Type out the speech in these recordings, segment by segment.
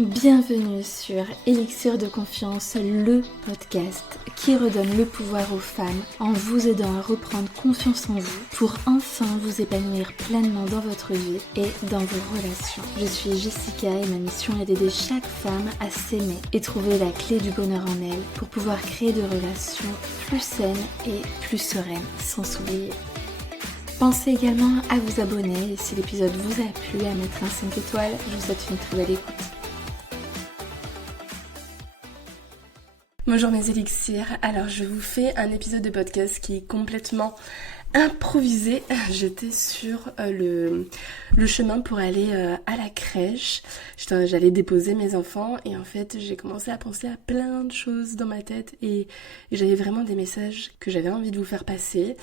Bienvenue sur Élixir de Confiance, le podcast qui redonne le pouvoir aux femmes en vous aidant à reprendre confiance en vous pour enfin vous épanouir pleinement dans votre vie et dans vos relations. Je suis Jessica et ma mission est d'aider chaque femme à s'aimer et trouver la clé du bonheur en elle pour pouvoir créer des relations plus saines et plus sereines sans s'oublier. Pensez également à vous abonner et si l'épisode vous a plu, à mettre un 5 étoiles. Je vous souhaite une très belle écoute. Bonjour mes élixirs, alors je vous fais un épisode de podcast qui est complètement improvisé. J'étais sur le chemin pour aller à la crèche. J'allais déposer mes enfants et en fait j'ai commencé à penser à plein de choses dans ma tête et j'avais vraiment des messages que j'avais envie de vous faire passer.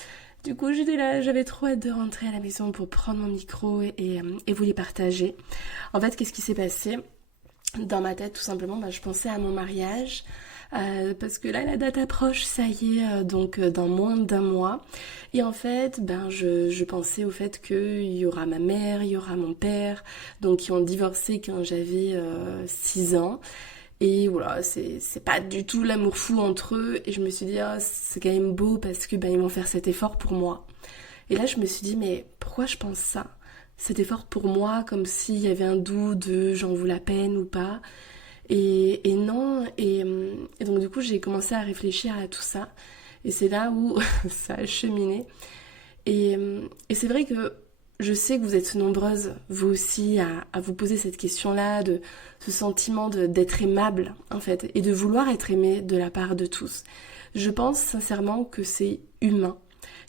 Du coup j'étais là, j'avais trop hâte de rentrer à la maison pour prendre mon micro et vous les partager. En fait qu'est-ce qui s'est passé dans ma tête? Tout simplement je pensais à mon mariage. Parce que là la date approche, ça y est, donc dans moins d'un mois. Et en fait, je pensais au fait qu'il y aura ma mère, il y aura mon père, donc qui ont divorcé quand j'avais 6 ans. Et voilà, c'est pas du tout l'amour fou entre eux. Et je me suis dit, c'est quand même beau parce que ils vont faire cet effort pour moi. Et là, je me suis dit, mais pourquoi je pense ça? Cet effort pour moi, comme s'il y avait un doute de j'en vaux la peine ou pas. Et non, et donc du coup j'ai commencé à réfléchir à tout ça et c'est là où ça a cheminé et c'est vrai que je sais que vous êtes nombreuses vous aussi à vous poser cette question-là, de ce sentiment d'être aimable en fait et de vouloir être aimé de la part de tous. Je pense sincèrement que c'est humain,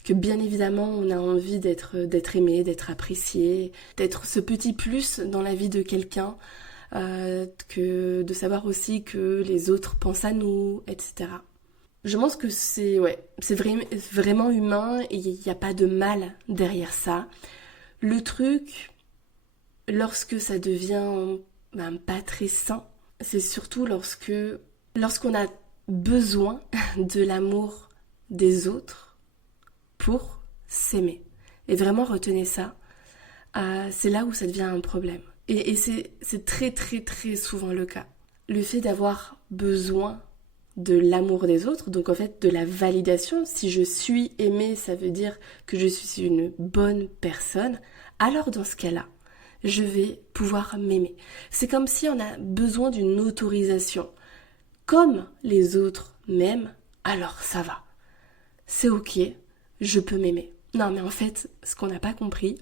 que bien évidemment on a envie d'être aimé, d'être apprécié, d'être ce petit plus dans la vie de quelqu'un. Que de savoir aussi que les autres pensent à nous, etc. Je pense que c'est vraiment humain et il n'y a pas de mal derrière ça. Le truc, lorsque ça devient pas très sain, c'est surtout lorsqu'on a besoin de l'amour des autres pour s'aimer. Et vraiment retenez ça, c'est là où ça devient un problème. Et c'est très très très souvent le cas. Le fait d'avoir besoin de l'amour des autres, donc en fait de la validation, si je suis aimée, ça veut dire que je suis une bonne personne, alors dans ce cas-là, je vais pouvoir m'aimer. C'est comme si on a besoin d'une autorisation. Comme les autres m'aiment, alors ça va. C'est ok, je peux m'aimer. Non mais en fait, ce qu'on n'a pas compris,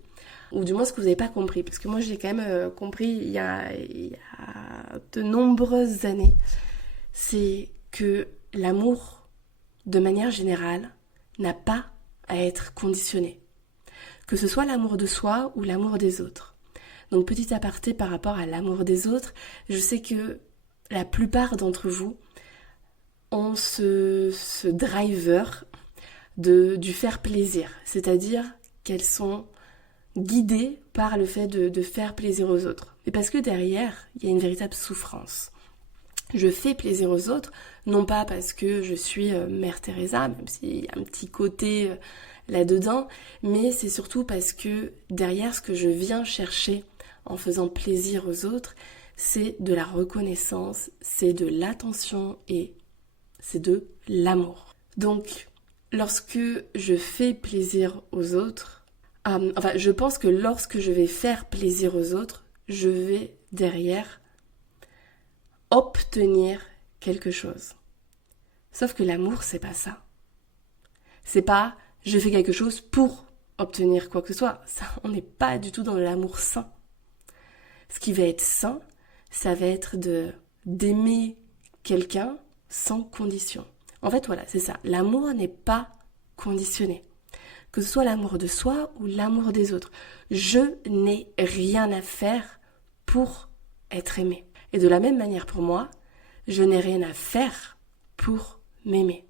ou du moins ce que vous n'avez pas compris, parce que moi je l'ai quand même compris il y a de nombreuses années, c'est que l'amour, de manière générale, n'a pas à être conditionné. Que ce soit l'amour de soi ou l'amour des autres. Donc petit aparté par rapport à l'amour des autres, je sais que la plupart d'entre vous ont ce driver du faire plaisir, c'est-à-dire qu'elles sont guidée par le fait de faire plaisir aux autres. Mais parce que derrière, il y a une véritable souffrance. Je fais plaisir aux autres, non pas parce que je suis Mère Teresa, même s'il y a un petit côté là-dedans, mais c'est surtout parce que derrière, ce que je viens chercher en faisant plaisir aux autres, c'est de la reconnaissance, c'est de l'attention et c'est de l'amour. Donc, lorsque je fais plaisir aux autres, je pense que lorsque je vais faire plaisir aux autres, je vais derrière obtenir quelque chose. Sauf que l'amour, c'est pas ça. C'est pas je fais quelque chose pour obtenir quoi que ce soit. Ça, on n'est pas du tout dans l'amour sain. Ce qui va être sain, ça va être d'aimer quelqu'un sans condition. En fait, voilà, c'est ça. L'amour n'est pas conditionné. Que ce soit l'amour de soi ou l'amour des autres. Je n'ai rien à faire pour être aimée. Et de la même manière pour moi, je n'ai rien à faire pour m'aimer.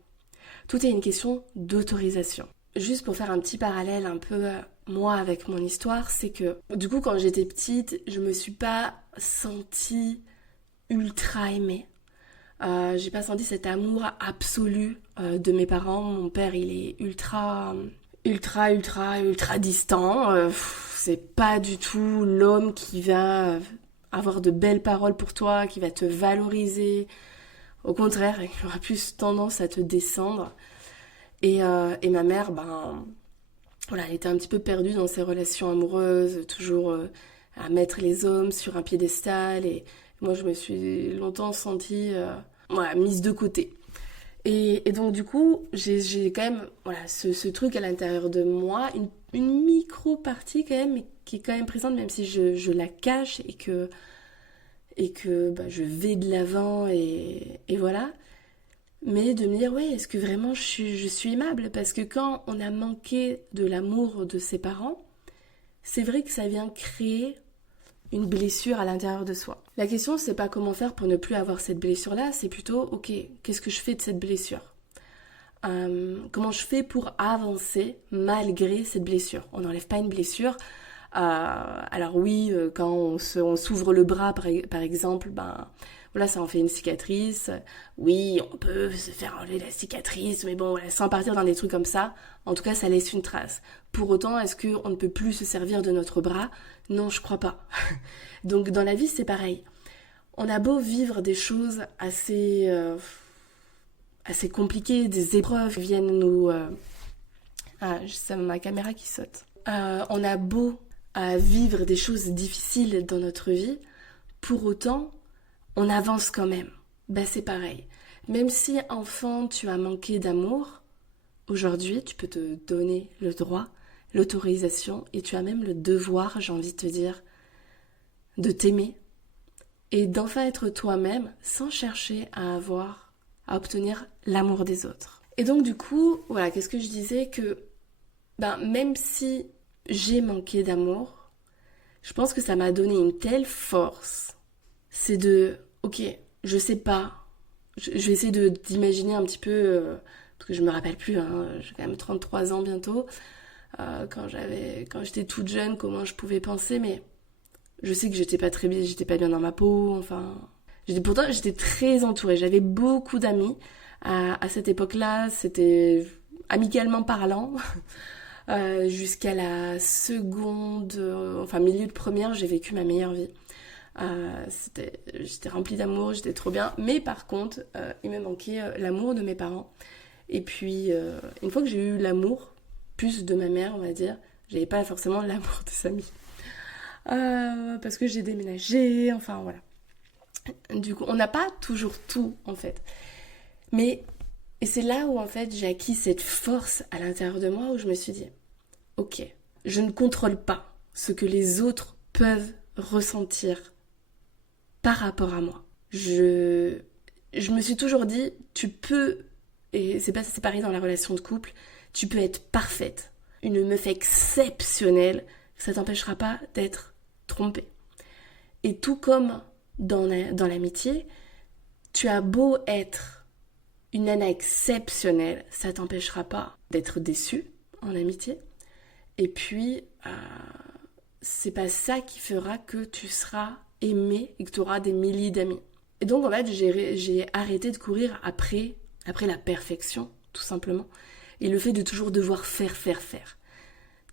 Tout est une question d'autorisation. Juste pour faire un petit parallèle un peu, moi, avec mon histoire, c'est que, du coup, quand j'étais petite, je me suis pas sentie ultra aimée. J'ai pas senti cet amour absolu de mes parents. Mon père, il est ultra distant. C'est pas du tout l'homme qui va avoir de belles paroles pour toi, qui va te valoriser. Au contraire, il aura plus tendance à te descendre. Et ma mère, voilà, elle était un petit peu perdue dans ses relations amoureuses, toujours à mettre les hommes sur un piédestal. Et moi, je me suis longtemps sentie voilà, mise de côté. Et donc, du coup, j'ai quand même voilà, ce truc à l'intérieur de moi, une micro-partie quand même, mais qui est quand même présente, même si je la cache et que je vais de l'avant et voilà. Mais de me dire, ouais, est-ce que vraiment je suis aimable? Parce que quand on a manqué de l'amour de ses parents, c'est vrai que ça vient créer une blessure à l'intérieur de soi. La question, c'est pas comment faire pour ne plus avoir cette blessure-là, c'est plutôt, ok, qu'est-ce que je fais de cette blessure? Comment je fais pour avancer malgré cette blessure? On n'enlève pas une blessure. Alors oui, quand on s'ouvre le bras, par exemple, voilà, ça en fait une cicatrice. Oui, on peut se faire enlever la cicatrice, mais bon, voilà, sans partir dans des trucs comme ça, en tout cas, ça laisse une trace. Pour autant, est-ce qu'on ne peut plus se servir de notre bras? Non, je crois pas. Donc, dans la vie, c'est pareil. On a beau vivre des choses assez compliquées, des épreuves qui viennent nous... c'est ma caméra qui saute. On a beau vivre des choses difficiles dans notre vie, pour autant, on avance quand même. C'est pareil. Même si enfant, tu as manqué d'amour, aujourd'hui, tu peux te donner le droit, l'autorisation, et tu as même le devoir, j'ai envie de te dire, de t'aimer et d'enfin être toi-même sans chercher à obtenir l'amour des autres. Et donc du coup, voilà, qu'est-ce que je disais que même si j'ai manqué d'amour, je pense que ça m'a donné une telle force. C'est de, ok, je sais pas, je vais essayer d'imaginer un petit peu, parce que je me rappelle plus, j'ai quand même 33 ans bientôt, quand j'étais toute jeune, comment je pouvais penser, mais je sais que j'étais pas bien dans ma peau, enfin... Pourtant, j'étais très entourée, j'avais beaucoup d'amis. À cette époque-là, c'était amicalement parlant. Jusqu'à la seconde, milieu de première, j'ai vécu ma meilleure vie. J'étais remplie d'amour, j'étais trop bien. Mais par contre, il me manquait l'amour de mes parents. Et puis, une fois que j'ai eu l'amour, plus de ma mère, on va dire, j'avais pas forcément l'amour de sa amis. Parce que j'ai déménagé, enfin voilà. Du coup, on n'a pas toujours tout, en fait. Et c'est là où, en fait, j'ai acquis cette force à l'intérieur de moi, où je me suis dit, ok, je ne contrôle pas ce que les autres peuvent ressentir par rapport à moi. Je me suis toujours dit, tu peux, et c'est pareil dans la relation de couple, tu peux être parfaite, une meuf exceptionnelle, ça t'empêchera pas d'être trompée. Et tout comme dans l'amitié, tu as beau être une nana exceptionnelle, ça t'empêchera pas d'être déçue en amitié. Et puis, c'est pas ça qui fera que tu seras aimée et que tu auras des milliers d'amis. Et donc, en fait, j'ai arrêté de courir après la perfection, tout simplement. Et le fait de toujours devoir faire.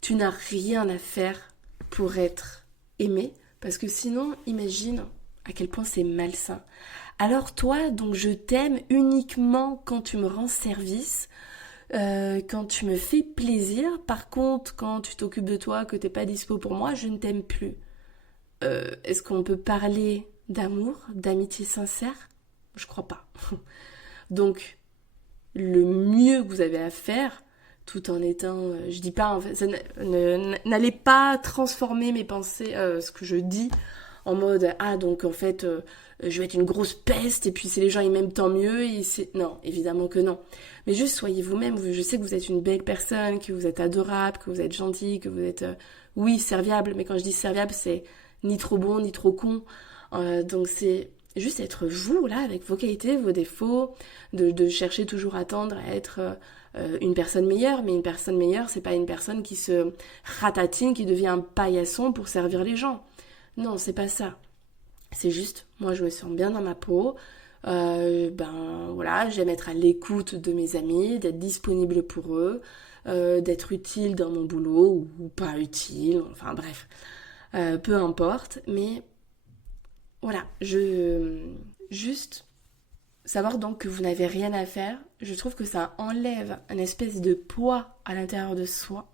Tu n'as rien à faire pour être aimé, parce que sinon, imagine à quel point c'est malsain. Alors toi, donc je t'aime uniquement quand tu me rends service, quand tu me fais plaisir. Par contre, quand tu t'occupes de toi, que t'es pas dispo pour moi, je ne t'aime plus. Est-ce qu'on peut parler d'amour, d'amitié sincère? Je crois pas. Donc, le mieux que vous avez à faire, tout en étant, je dis pas, en fait, n'allez pas transformer mes pensées, ce que je dis, en mode, donc en fait, je vais être une grosse peste, et puis si les gens ils m'aiment, tant mieux, non, évidemment que non. Mais juste soyez vous-même, je sais que vous êtes une belle personne, que vous êtes adorable, que vous êtes gentil, que vous êtes, oui, serviable, mais quand je dis serviable, c'est ni trop bon, ni trop con, donc c'est juste être vous, là, avec vos qualités, vos défauts, de chercher toujours à tendre à être une personne meilleure, mais une personne meilleure, c'est pas une personne qui se ratatine, qui devient un paillasson pour servir les gens. Non, c'est pas ça. C'est juste, moi je me sens bien dans ma peau, voilà, j'aime être à l'écoute de mes amis, d'être disponible pour eux, d'être utile dans mon boulot ou pas utile, enfin bref, peu importe, mais voilà, juste savoir donc que vous n'avez rien à faire, je trouve que ça enlève un espèce de poids à l'intérieur de soi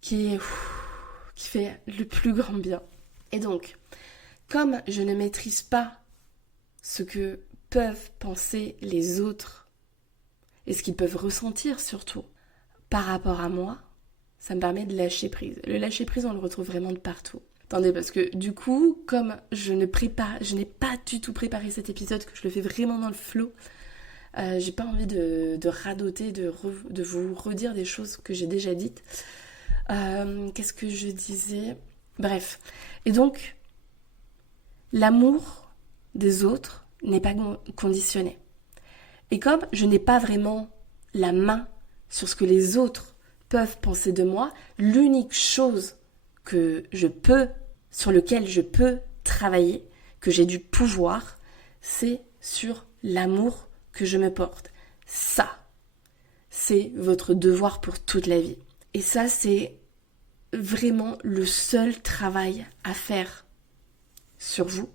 qui fait le plus grand bien. Et donc, comme je ne maîtrise pas ce que peuvent penser les autres et ce qu'ils peuvent ressentir surtout par rapport à moi, ça me permet de lâcher prise. Le lâcher prise, on le retrouve vraiment de partout. Attendez, parce que du coup, comme je n'ai pas du tout préparé cet épisode, que je le fais vraiment dans le flow, j'ai pas envie de radoter, de vous redire des choses que j'ai déjà dites. Qu'est-ce que je disais ? Bref. Et donc, l'amour des autres n'est pas conditionné. Et comme je n'ai pas vraiment la main sur ce que les autres peuvent penser de moi, l'unique chose sur lequel je peux travailler, que j'ai du pouvoir, c'est sur l'amour que je me porte. Ça, c'est votre devoir pour toute la vie. Et ça, c'est vraiment le seul travail à faire sur vous,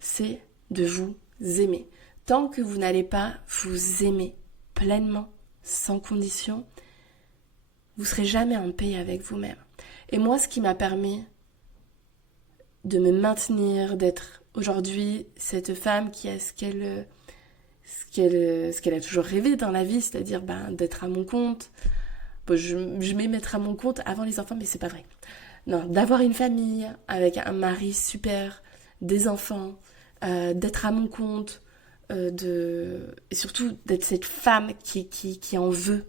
c'est de vous aimer. Tant que vous n'allez pas vous aimer pleinement, sans condition, vous ne serez jamais en paix avec vous-même. Et moi, ce qui m'a permis de me maintenir, d'être aujourd'hui cette femme qui a ce qu'elle a toujours rêvé dans la vie, c'est-à-dire d'être à mon compte. Bon, je mets mettre à mon compte avant les enfants, mais c'est pas vrai. Non, d'avoir une famille avec un mari super, des enfants, d'être à mon compte, et surtout d'être cette femme qui en veut,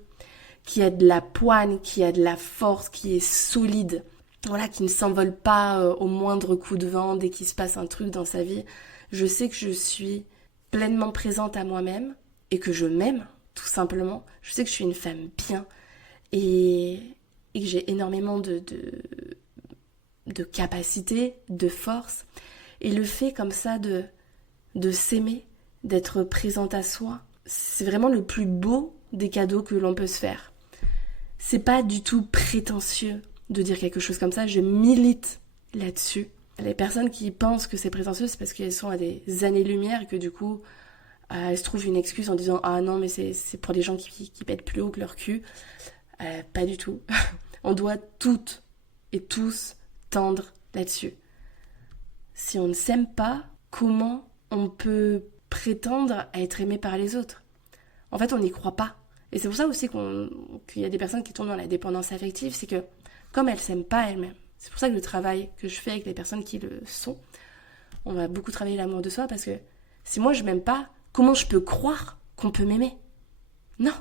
qui a de la poigne, qui a de la force, qui est solide, voilà, qui ne s'envole pas au moindre coup de vent dès qu'il se passe un truc dans sa vie. Je sais que je suis pleinement présente à moi-même et que je m'aime, tout simplement. Je sais que je suis une femme bien et que j'ai énormément de capacité, de force. Et le fait comme ça de s'aimer, d'être présente à soi, c'est vraiment le plus beau des cadeaux que l'on peut se faire. C'est pas du tout prétentieux de dire quelque chose comme ça, je milite là-dessus. Les personnes qui pensent que c'est prétentieux, c'est parce qu'elles sont à des années-lumière et que du coup, elles se trouvent une excuse en disant « Ah non, mais c'est pour les gens qui pètent plus haut que leur cul. » Pas du tout. On doit toutes et tous tendre là-dessus. Si on ne s'aime pas, comment on peut prétendre à être aimé par les autres ? En fait, on n'y croit pas. Et c'est pour ça aussi qu'il y a des personnes qui tombent dans la dépendance affective, c'est que comme elles ne s'aiment pas elles-mêmes, c'est pour ça que le travail que je fais avec les personnes qui le sont, on va beaucoup travailler l'amour de soi, parce que si moi je m'aime pas, comment je peux croire qu'on peut m'aimer ? Non.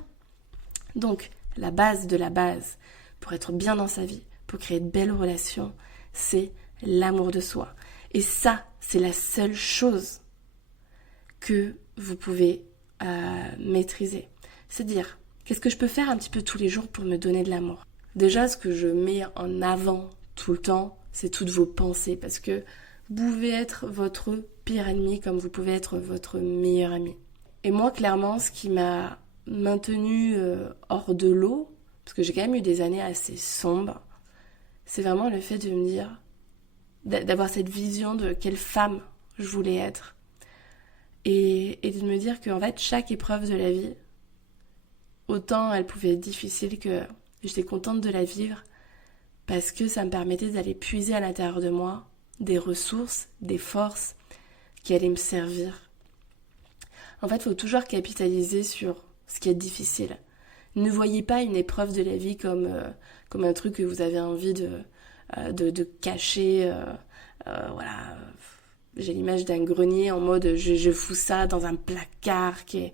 Donc, la base de la base, pour être bien dans sa vie, pour créer de belles relations, c'est l'amour de soi. Et ça, c'est la seule chose que vous pouvez maîtriser. C'est dire, qu'est-ce que je peux faire un petit peu tous les jours pour me donner de l'amour ? Déjà, ce que je mets en avant tout le temps, c'est toutes vos pensées, parce que vous pouvez être votre pire ennemi comme vous pouvez être votre meilleur ami. Et moi, clairement, ce qui m'a maintenue hors de l'eau, parce que j'ai quand même eu des années assez sombres, c'est vraiment le fait de me dire, d'avoir cette vision de quelle femme je voulais être. Et de me dire qu'en fait, chaque épreuve de la vie, autant elle pouvait être difficile que j'étais contente de la vivre, parce que ça me permettait d'aller puiser à l'intérieur de moi des ressources, des forces qui allaient me servir. En fait, il faut toujours capitaliser sur ce qui est difficile. Ne voyez pas une épreuve de la vie comme un truc que vous avez envie de cacher. Voilà, j'ai l'image d'un grenier en mode je fous ça dans un placard qui est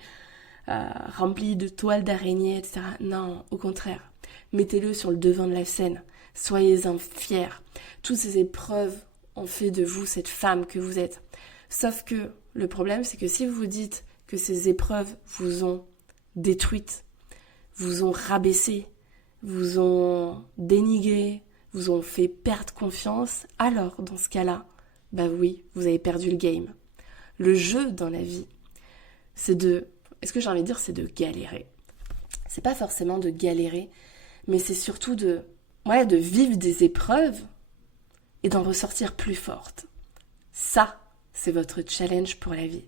rempli de toiles d'araignées, etc. Non, au contraire. Mettez-le sur le devant de la scène. Soyez-en fiers. Toutes ces épreuves ont fait de vous cette femme que vous êtes. Sauf que le problème, c'est que si vous vous dites que ces épreuves vous ont détruite, vous ont rabaissé, vous ont dénigré, vous ont fait perdre confiance, alors dans ce cas-là, bah oui, vous avez perdu le game. Le jeu dans la vie, c'est est-ce que j'ai envie de dire, c'est de galérer. C'est pas forcément de galérer, mais c'est surtout de vivre des épreuves et d'en ressortir plus forte. Ça, c'est votre challenge pour la vie.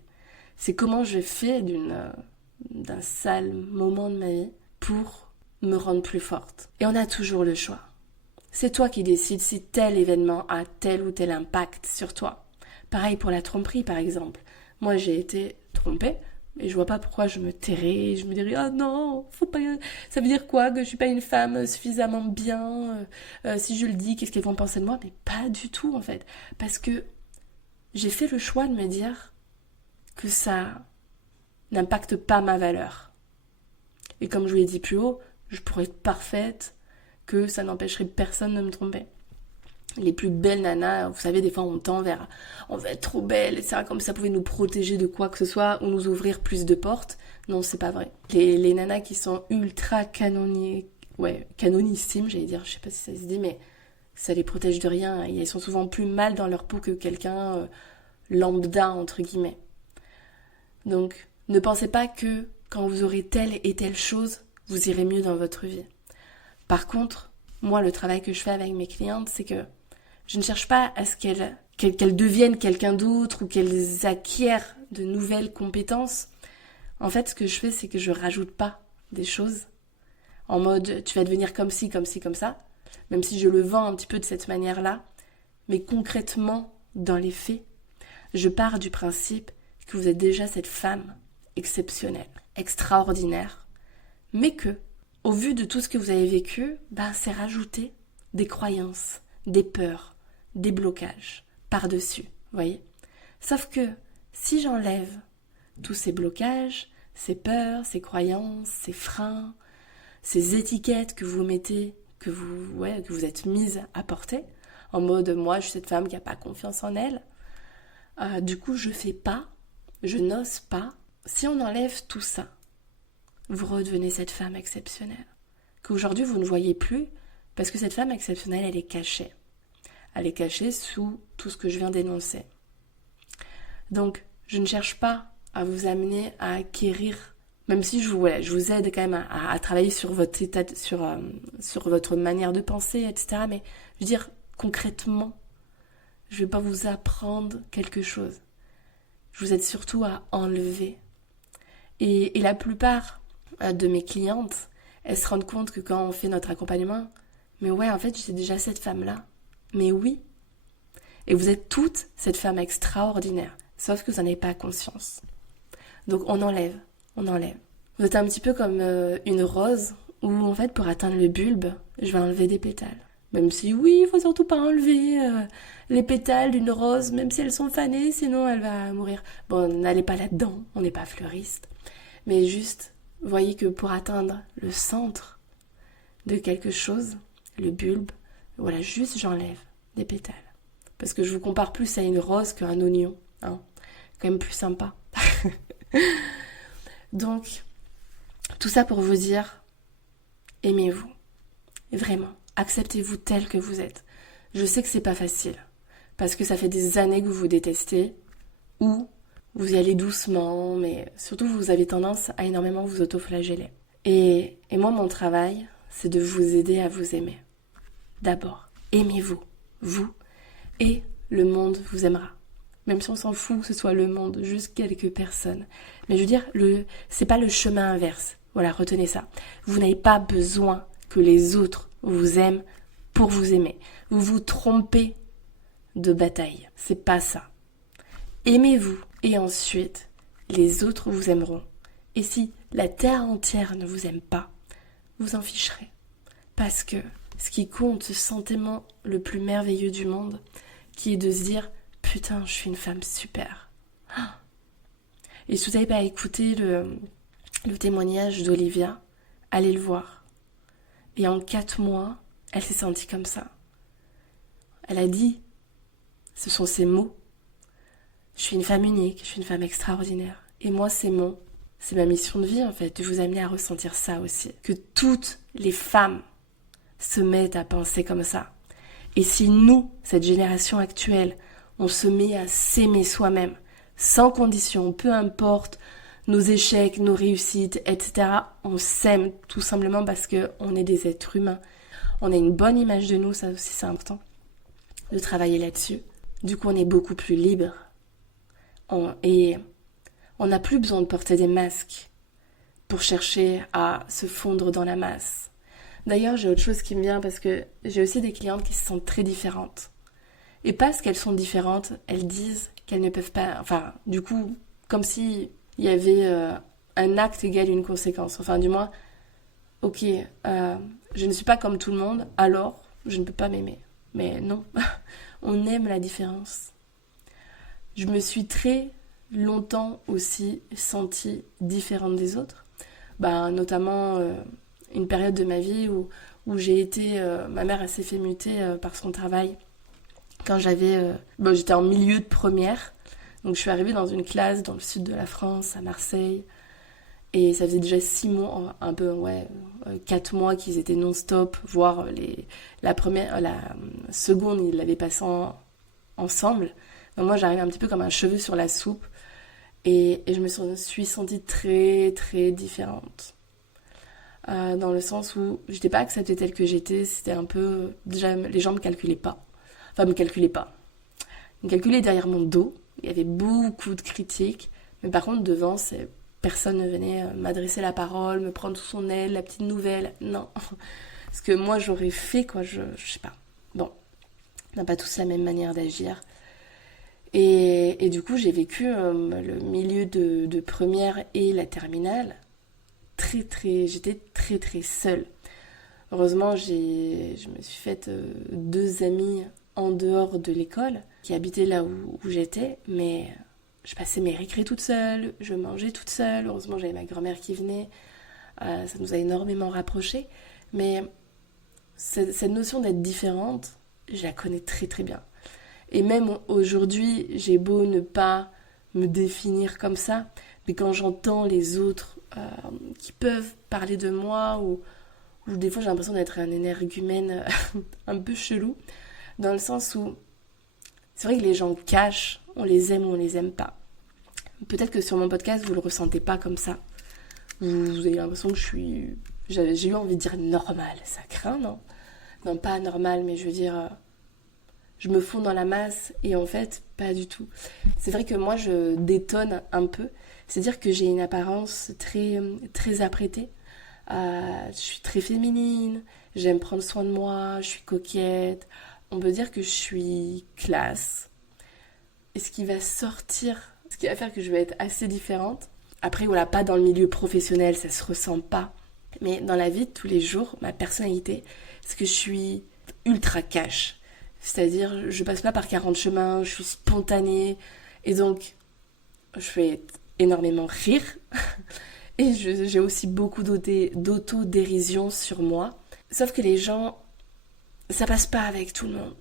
C'est comment je fais d'un sale moment de ma vie pour me rendre plus forte. Et on a toujours le choix. C'est toi qui décides si tel événement a tel ou tel impact sur toi. Pareil pour la tromperie, par exemple. Moi, j'ai été trompée, et je vois pas pourquoi je me tairais, je me dirais « Ah non, faut pas... ça veut dire quoi que je suis pas une femme suffisamment bien si je le dis, qu'est-ce qu'elles vont penser de moi ?» Mais pas du tout, en fait. Parce que j'ai fait le choix de me dire que ça n'impacte pas ma valeur. Et comme je vous l'ai dit plus haut, je pourrais être parfaite, que ça n'empêcherait personne de me tromper. Les plus belles nanas, vous savez, des fois on tend vers on va être trop belle, etc. Comme ça pouvait nous protéger de quoi que ce soit ou nous ouvrir plus de portes. Non, c'est pas vrai. Les nanas qui sont ultra canonissimes, j'allais dire, je sais pas si ça se dit, mais ça les protège de rien. Elles sont souvent plus mal dans leur peau que quelqu'un lambda, entre guillemets. Donc, ne pensez pas que quand vous aurez telle et telle chose, vous irez mieux dans votre vie. Par contre, moi, le travail que je fais avec mes clientes, c'est que je ne cherche pas à ce qu'elles deviennent quelqu'un d'autre ou qu'elles acquièrent de nouvelles compétences. En fait, ce que je fais, c'est que je rajoute pas des choses en mode tu vas devenir comme ci, comme ci, comme ça, même si je le vends un petit peu de cette manière-là. Mais concrètement, dans les faits, je pars du principe que vous êtes déjà cette femme exceptionnelle, extraordinaire, mais que, au vu de tout ce que vous avez vécu, c'est rajouter des croyances, des peurs, des blocages par-dessus, voyez. Sauf que si j'enlève tous ces blocages, ces peurs, ces croyances, ces freins, ces étiquettes que vous mettez, que vous êtes mise à porter, en mode moi je suis cette femme qui n'a pas confiance en elle, du coup je fais pas, je n'ose pas. Si on enlève tout ça, vous redevenez cette femme exceptionnelle, qu'aujourd'hui vous ne voyez plus, parce que cette femme exceptionnelle, elle est cachée. Elle est cachée sous tout ce que je viens d'énoncer. Donc, je ne cherche pas à vous amener à acquérir, même si je vous aide quand même à travailler sur votre état, sur votre manière de penser, etc. Mais je veux dire, concrètement, je ne vais pas vous apprendre quelque chose. Je vous aide surtout à enlever. Et la plupart de mes clientes, elles se rendent compte que quand on fait notre accompagnement, mais ouais, en fait, j'étais déjà cette femme-là. Mais oui. Et vous êtes toutes cette femme extraordinaire, sauf que vous n'en avez pas conscience. Donc on enlève. Vous êtes un petit peu comme une rose, où en fait, pour atteindre le bulbe, je vais enlever des pétales. Même si oui, il faut surtout pas enlever les pétales d'une rose, même si elles sont fanées, sinon elle va mourir. Bon, n'allez pas là-dedans, on n'est pas fleuriste. Mais juste, voyez que pour atteindre le centre de quelque chose, le bulbe, voilà, juste j'enlève des pétales. Parce que je vous compare plus à une rose qu'à un oignon, hein. Quand même plus sympa. Donc, tout ça pour vous dire, aimez-vous. Vraiment, acceptez-vous tel que vous êtes. Je sais que c'est pas facile, parce que ça fait des années que vous vous détestez, ou vous y allez doucement, mais surtout vous avez tendance à énormément vous autoflageller. Et moi, mon travail, c'est de vous aider à vous aimer. D'abord, aimez-vous, vous, et le monde vous aimera. Même si on s'en fout que ce soit le monde, juste quelques personnes. Mais je veux dire, c'est pas le chemin inverse. Voilà, retenez ça. Vous n'avez pas besoin que les autres vous aiment pour vous aimer. Vous vous trompez de bataille. C'est pas ça. Aimez-vous et ensuite, les autres vous aimeront. Et si la terre entière ne vous aime pas, vous en ficherez. Parce que ce qui compte, ce sentiment le plus merveilleux du monde, qui est de se dire « Putain, je suis une femme super ». Et si vous n'avez pas écouté le témoignage d'Olivia, allez le voir. Et en 4 mois, elle s'est sentie comme ça. Elle a dit, ce sont ses mots, « Je suis une femme unique, je suis une femme extraordinaire ». Et moi, c'est ma mission de vie en fait, de vous amener à ressentir ça aussi. Que toutes les femmes se mettent à penser comme ça. Et si nous, cette génération actuelle, on se met à s'aimer soi-même, sans condition, peu importe nos échecs, nos réussites, etc., on s'aime tout simplement parce qu'on est des êtres humains. On a une bonne image de nous, ça aussi c'est important, de travailler là-dessus. Du coup, on est beaucoup plus libre. Et on n'a plus besoin de porter des masques pour chercher à se fondre dans la masse. D'ailleurs, j'ai autre chose qui me vient parce que j'ai aussi des clientes qui se sentent très différentes. Et parce qu'elles sont différentes, elles disent qu'elles ne peuvent pas... Enfin, du coup, comme si il y avait un acte égal une conséquence. Enfin, du moins, ok, je ne suis pas comme tout le monde, alors je ne peux pas m'aimer. Mais non, on aime la différence. Je me suis très longtemps aussi sentie différente des autres. Notamment une période de ma vie où j'ai été... ma mère, elle s'est fait muter par son travail quand j'étais en milieu de première. Donc je suis arrivée dans une classe dans le sud de la France, à Marseille. Et ça faisait déjà 6 mois, 4 mois qu'ils étaient non-stop, voire la seconde, ils l'avaient passé ensemble. Donc moi, j'arrivais un petit peu comme un cheveu sur la soupe. Et je me suis sentie très, très différente. Dans le sens où je n'étais pas acceptée telle que j'étais. C'était un peu... Déjà, les gens me calculaient pas. Enfin, me calculaient pas. Ils me calculaient derrière mon dos. Il y avait beaucoup de critiques. Mais par contre, devant, personne ne venait m'adresser la parole, me prendre sous son aile, la petite nouvelle. Non. Ce que moi, j'aurais fait, quoi, je sais pas. Bon. On n'a pas tous la même manière d'agir. Et du coup, j'ai vécu le milieu de première et la terminale. J'étais très, très seule. Heureusement, je me suis faite 2 amies en dehors de l'école qui habitaient là où j'étais, mais je passais mes récrés toute seule, je mangeais toute seule. Heureusement, j'avais ma grand-mère qui venait. Ça nous a énormément rapprochés. Mais cette notion d'être différente, je la connais très, très bien. Et même aujourd'hui, j'ai beau ne pas me définir comme ça, mais quand j'entends les autres qui peuvent parler de moi, ou des fois j'ai l'impression d'être un énergumène un peu chelou, dans le sens où c'est vrai que les gens cachent, on les aime ou on les aime pas. Peut-être que sur mon podcast, vous le ressentez pas comme ça. Vous avez l'impression que j'ai eu envie de dire normal, ça craint, non? Non, pas normal, mais je veux dire... je me fonds dans la masse et en fait, pas du tout. C'est vrai que moi, je détonne un peu. C'est-à-dire que j'ai une apparence très, très apprêtée. Je suis très féminine, j'aime prendre soin de moi, je suis coquette. On peut dire que je suis classe. Et ce qui va faire que je vais être assez différente. Après, voilà, pas dans le milieu professionnel, ça se ressent pas. Mais dans la vie de tous les jours, ma personnalité, c'est que je suis ultra cash. C'est-à-dire, je passe pas par 40 chemins, je suis spontanée. Et donc, je fais énormément rire. Et j'ai aussi beaucoup d'autodérision sur moi. Sauf que les gens, ça passe pas avec tout le monde.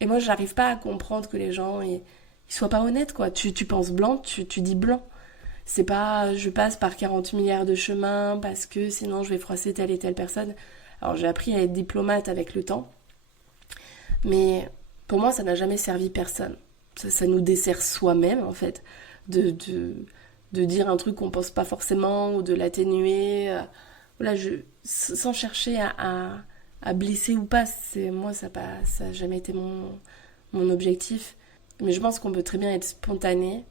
Et moi, j'arrive pas à comprendre que les gens, ils soient pas honnêtes, quoi. Tu penses blanc, tu dis blanc. C'est pas, je passe par 40 milliards de chemins parce que sinon je vais froisser telle et telle personne. Alors, j'ai appris à être diplomate avec le temps. Mais pour moi, ça n'a jamais servi personne. Ça nous dessert soi-même, en fait, de dire un truc qu'on pense pas forcément ou de l'atténuer. Voilà, sans chercher à blesser ou pas. Moi, ça n'a jamais été mon objectif. Mais je pense qu'on peut très bien être spontané,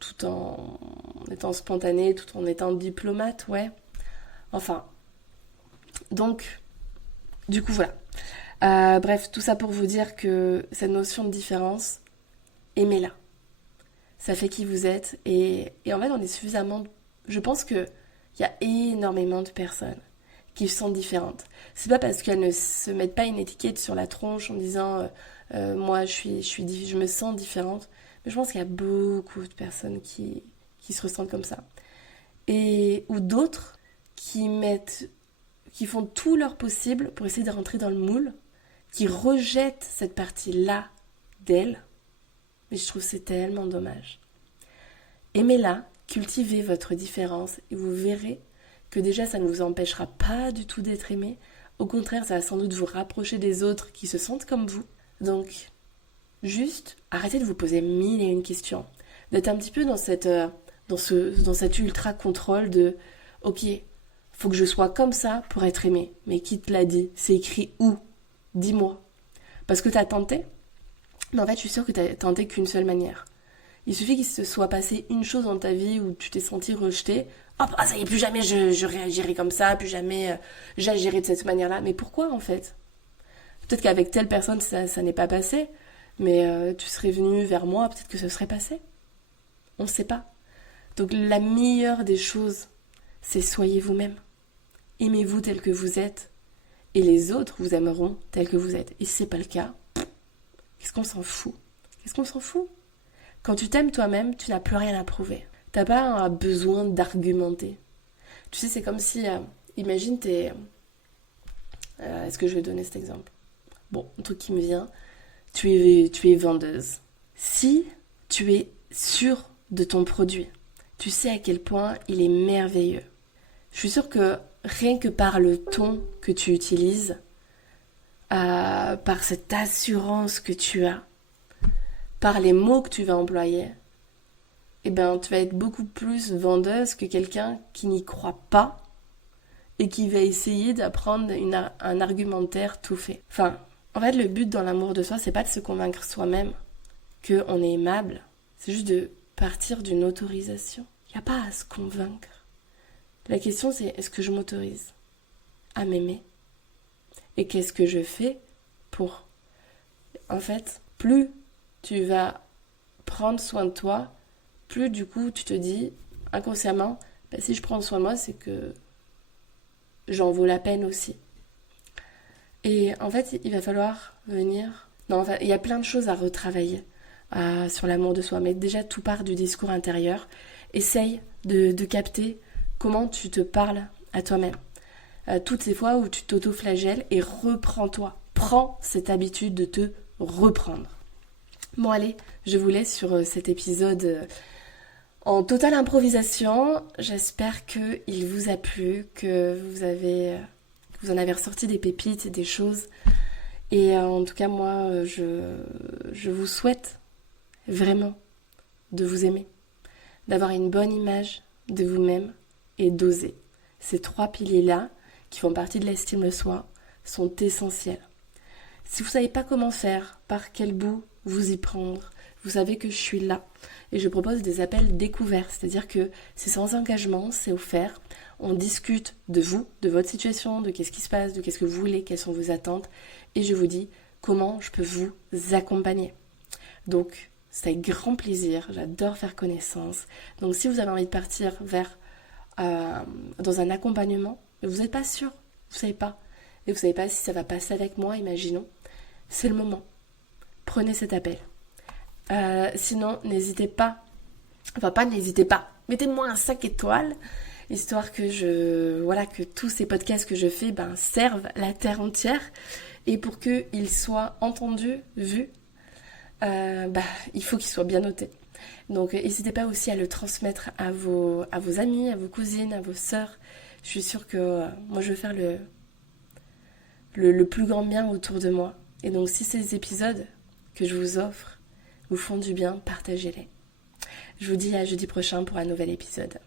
tout en étant spontané, tout en étant diplomate, ouais. Enfin, donc, du coup, voilà. Bref, tout ça pour vous dire que cette notion de différence, aimez-la. Ça fait qui vous êtes. Et en fait, on est suffisamment... Je pense qu'il y a énormément de personnes qui sont différentes. C'est pas parce qu'elles ne se mettent pas une étiquette sur la tronche en disant moi, je me sens différente. Mais je pense qu'il y a beaucoup de personnes qui se ressentent comme ça. Ou d'autres qui font tout leur possible pour essayer de rentrer dans le moule, qui rejettent cette partie-là d'elle. Mais je trouve que c'est tellement dommage. Aimez-la, cultivez votre différence et vous verrez que déjà ça ne vous empêchera pas du tout d'être aimé. Au contraire, ça va sans doute vous rapprocher des autres qui se sentent comme vous. Donc, juste arrêtez de vous poser 1001 questions. D'être un petit peu dans cet ultra contrôle de « Ok, faut que je sois comme ça pour être aimé. » Mais qui te l'a dit? C'est écrit où? Dis-moi. Parce que t'as tenté? Mais en fait, je suis sûre que t'as tenté qu'une seule manière. Il suffit qu'il se soit passé une chose dans ta vie où tu t'es senti rejeté. Hop, ah, ça y est, plus jamais je réagirai comme ça, plus jamais j'agirai de cette manière-là. Mais pourquoi en fait? Peut-être qu'avec telle personne ça n'est pas passé, mais tu serais venu vers moi, peut-être que ce serait passé. On ne sait pas. Donc la meilleure des choses, c'est soyez vous-même. Aimez-vous tel que vous êtes. Et les autres vous aimeront tel que vous êtes. Et si c'est pas le cas, qu'est-ce qu'on s'en fout? Qu'est-ce qu'on s'en fout? Quand tu t'aimes toi-même, tu n'as plus rien à prouver. T'as pas besoin d'argumenter. Tu sais, c'est comme si, imagine est-ce que je vais donner cet exemple? Bon, un truc qui me vient, tu es vendeuse. Si tu es sûre de ton produit, tu sais à quel point il est merveilleux. Je suis sûre que rien que par le ton que tu utilises, par cette assurance que tu as, par les mots que tu vas employer, eh ben, tu vas être beaucoup plus vendeuse que quelqu'un qui n'y croit pas et qui va essayer d'apprendre un argumentaire tout fait. Enfin, en fait, le but dans l'amour de soi, c'est pas de se convaincre soi-même qu'on est aimable, c'est juste de partir d'une autorisation. Il n'y a pas à se convaincre. La question, c'est est-ce que je m'autorise à m'aimer? Et qu'est-ce que je fais pour... En fait, plus tu vas prendre soin de toi, plus du coup tu te dis inconsciemment, si je prends soin de moi, c'est que j'en vaux la peine aussi. Et en fait, il va falloir venir... Non, enfin, il y a plein de choses à retravailler sur l'amour de soi, mais déjà tout part du discours intérieur. Essaye de capter comment tu te parles à toi-même. Toutes ces fois où tu t'auto-flagelles et reprends-toi. Prends cette habitude de te reprendre. Bon allez, je vous laisse sur cet épisode en totale improvisation. J'espère qu'il vous a plu, que vous en avez ressorti des pépites, des choses. Et en tout cas, moi, je vous souhaite vraiment de vous aimer, d'avoir une bonne image de vous-même et d'oser. Ces 3 piliers-là, qui font partie de l'estime de soi, sont essentiels. Si vous ne savez pas comment faire, par quel bout vous y prendre, vous savez que je suis là. Et je propose des appels découverts, c'est-à-dire que c'est sans engagement, c'est offert. On discute de vous, de votre situation, de qu'est-ce qui se passe, de qu'est-ce que vous voulez, quelles sont vos attentes. Et je vous dis comment je peux vous accompagner. Donc, c'est avec grand plaisir, j'adore faire connaissance. Donc, si vous avez envie de partir dans un accompagnement, mais vous n'êtes pas sûr, vous ne savez pas. Et vous ne savez pas si ça va passer avec moi, imaginons. C'est le moment. Prenez cet appel. Sinon, n'hésitez pas. Mettez-moi un 5 étoiles, histoire que tous ces podcasts que je fais servent la terre entière. Et pour qu'ils soient entendus, vus, il faut qu'ils soient bien notés. Donc, n'hésitez pas aussi à le transmettre à vos amis, à vos cousines, à vos sœurs. Je suis sûre que moi, je vais faire le plus grand bien autour de moi. Et donc, si ces épisodes que je vous offre vous font du bien, partagez-les. Je vous dis à jeudi prochain pour un nouvel épisode.